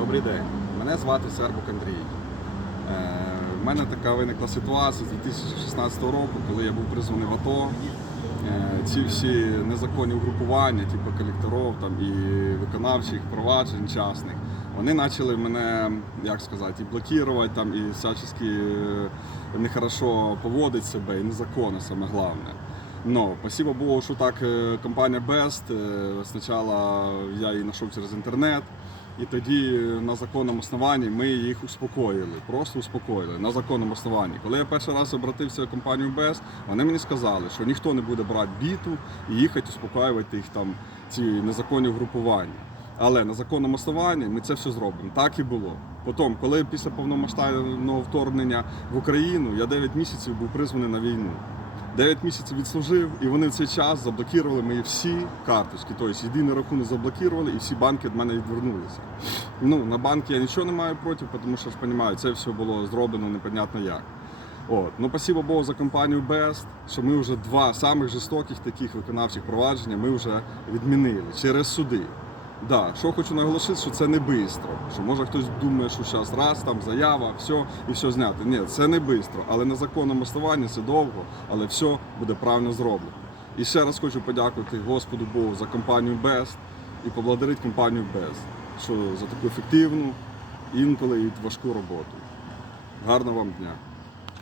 Добрий день. Мене звати Сербук Андрій. У мене така виникла ситуація з 2016 року, коли я був призваний в АТО. Е, Ці всі незаконні угрупування, типу колекторів там, і виконавчих проваджень частних, вони почали мене, як сказати, і блокувати там, і всячески е, нехорошо поводити себе, і незаконно саме головне. Ну, спасибо Богу, що так е, компанія Best. е, Спочатку я її знайшов через інтернет. І тоді на законному основанні ми їх успокоїли, просто успокоїли на законному основанні. Коли я перший раз обратився в компанію БЕС, вони мені сказали, що ніхто не буде брати біту і їхати успокоювати їх там ці незаконні групування. Але на законному основанні ми це все зробимо. Так і було. Потім, коли після повномасштабного вторгнення в Україну, я 9 місяців був призваний на війну. 9 місяців відслужив, і вони в цей час заблокували мої всі карточки. Тобто єдиний рахунок заблокували, і всі банки від мене відвернулися. Ну, на банки я нічого не маю проти, тому що ж розумію, це все було зроблено непонятно як. От. Ну, спасибо Богу за компанію Best, що ми вже два самих жорстоких таких виконавчих провадження ми вже відмінили через суди. Да, що хочу наголосити, що це не швидко. Що може хтось думає, що зараз раз, там заява, все і все зняти. Ні, це не швидко, але на законному основанні це довго, але все буде правильно зроблено. І ще раз хочу подякувати Господу Богу за компанію Best і поблагодарити компанію Best, що за таку ефективну, інколи і важку роботу. Гарного вам дня!